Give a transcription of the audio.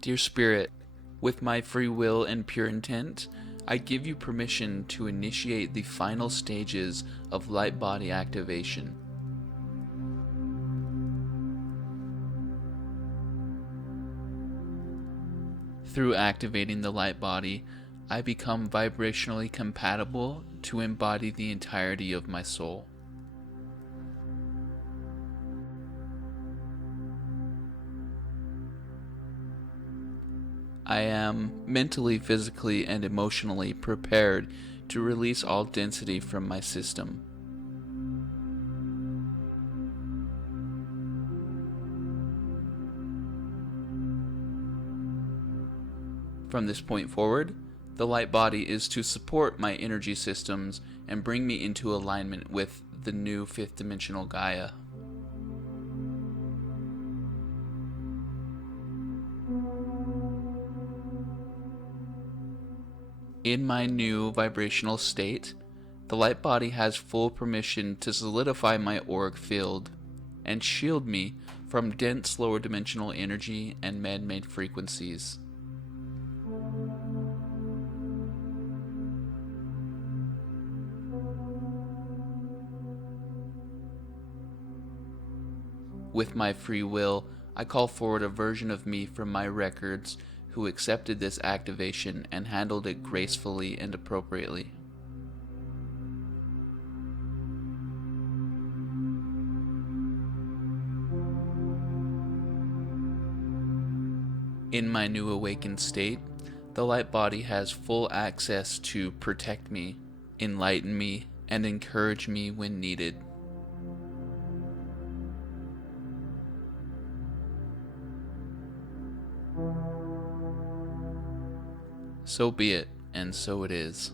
Dear Spirit, with my free will and pure intent, I give you permission to initiate the final stages of light body activation. Through activating the light body, I become vibrationally compatible to embody the entirety of my soul. I am mentally, physically, and emotionally prepared to release all density from my system. From this point forward, the light body is to support my energy systems and bring me into alignment with the new fifth dimensional Gaia. In my new vibrational state, the light body has full permission to solidify my auric field and shield me from dense lower dimensional energy and man-made frequencies. With my free will, I call forward a version of me from my records who accepted this activation and handled it gracefully and appropriately. In my new awakened state, the light body has full access to protect me, enlighten me, and encourage me when needed. So be it, and so it is.